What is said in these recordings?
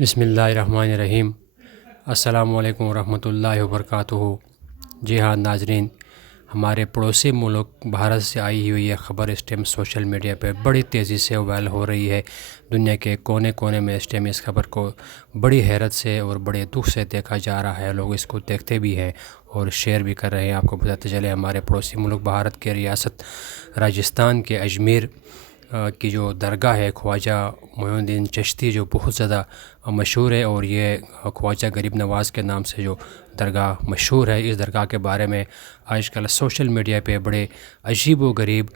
بسم اللہ الرحمن الرحیم۔ السلام علیکم ورحمۃ اللہ وبرکاتہ۔ جی ہاں ناظرین، ہمارے پڑوسی ملک بھارت سے آئی ہوئی یہ خبر اس ٹائم سوشل میڈیا پہ بڑی تیزی سے وائرل ہو رہی ہے۔ دنیا کے کونے کونے میں اس ٹائم اس خبر کو بڑی حیرت سے اور بڑے دکھ سے دیکھا جا رہا ہے۔ لوگ اس کو دیکھتے بھی ہیں اور شیئر بھی کر رہے ہیں۔ آپ کو بتاتے چلے، ہمارے پڑوسی ملک بھارت کے ریاست راجستھان کے اجمیر کی جو درگاہ ہے خواجہ معین الدین چشتی، جو بہت زیادہ مشہور ہے، اور یہ خواجہ غریب نواز کے نام سے جو درگاہ مشہور ہے، اس درگاہ کے بارے میں آج کل سوشل میڈیا پہ بڑے عجیب و غریب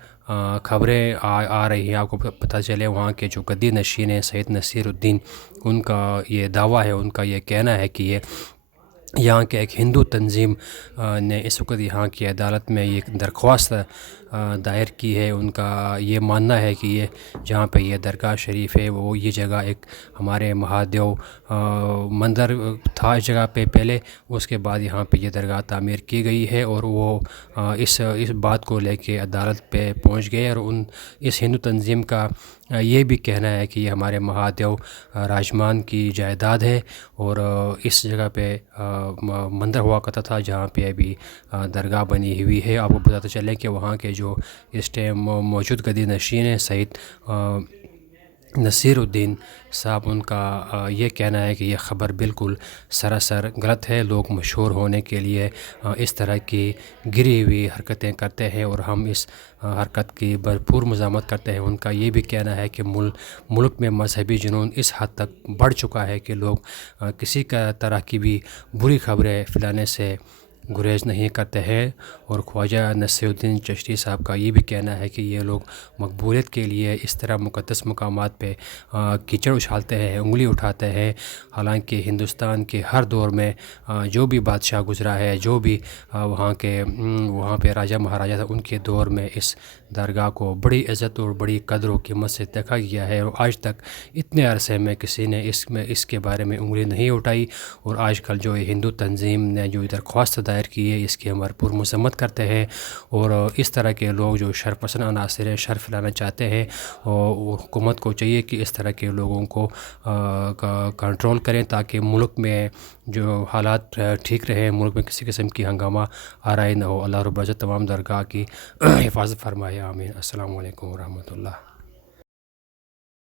خبریں آ رہی ہیں۔ آپ کو پتہ چلے، وہاں کے جو گدی نشین ہیں سید نصیر الدین، ان کا یہ دعویٰ ہے، ان کا یہ کہنا ہے کہ یہ یہاں کے ایک ہندو تنظیم نے اس وقت یہاں کی عدالت میں ایک درخواست دائر کی ہے۔ ان کا یہ ماننا ہے کہ یہ جہاں پہ یہ درگاہ شریف ہے، وہ یہ جگہ ایک ہمارے مہادیو مندر تھا اس جگہ پہ پہلے، اس کے بعد یہاں پہ یہ درگاہ تعمیر کی گئی ہے، اور وہ اس بات کو لے کے عدالت پہ پہنچ گئے۔ اور اس ہندو تنظیم کا یہ بھی کہنا ہے کہ یہ ہمارے مہادیو راجمان کی جائیداد ہے، اور اس جگہ پہ مندر ہوا کرتا تھا جہاں پہ ابھی درگاہ بنی ہوئی ہے۔ آپ کو بتاتے چلیں کہ وہاں کے جو اس ٹائم موجود گدی نشین ہیں سید نصیر الدین صاحب، ان کا یہ کہنا ہے کہ یہ خبر بالکل سراسر غلط ہے۔ لوگ مشہور ہونے کے لیے اس طرح کی گری ہوئی حرکتیں کرتے ہیں، اور ہم اس حرکت کی بھرپور مذمت کرتے ہیں۔ ان کا یہ بھی کہنا ہے کہ ملک میں مذہبی جنون اس حد تک بڑھ چکا ہے کہ لوگ کسی کا طرح کی بھی بری خبریں پھیلانے سے گریز نہیں کرتے ہیں۔ اور خواجہ نصیر الدین چشتی صاحب کا یہ بھی کہنا ہے کہ یہ لوگ مقبولیت کے لیے اس طرح مقدس مقامات پہ کیچڑ اچھالتے ہیں، انگلی اٹھاتے ہیں، حالانکہ ہندوستان کے ہر دور میں جو بھی بادشاہ گزرا ہے، جو بھی وہاں پہ راجہ مہاراجہ تھا، ان کے دور میں اس درگاہ کو بڑی عزت اور بڑی قدر و قیمت سے دیکھا گیا ہے، اور آج تک اتنے عرصے میں کسی نے اس کے بارے میں انگلی نہیں اٹھائی۔ اور آج کل جو ہندو تنظیم نے جو درخواست دائر کی ہے، اس کی ہم بھرپور مذمت کرتے ہیں، اور اس طرح کے لوگ جو شر پسند عناصر ہیں، شر پھیلانا چاہتے ہیں، اور حکومت کو چاہیے کہ اس طرح کے لوگوں کو کنٹرول کریں تاکہ ملک میں جو حالات ٹھیک رہیں، ملک میں کسی قسم کی ہنگامہ آرائی نہ ہو۔ اللہ رب العزت تمام درگاہ کی حفاظت فرمائے، آمین۔ السلام علیکم ورحمۃ اللہ۔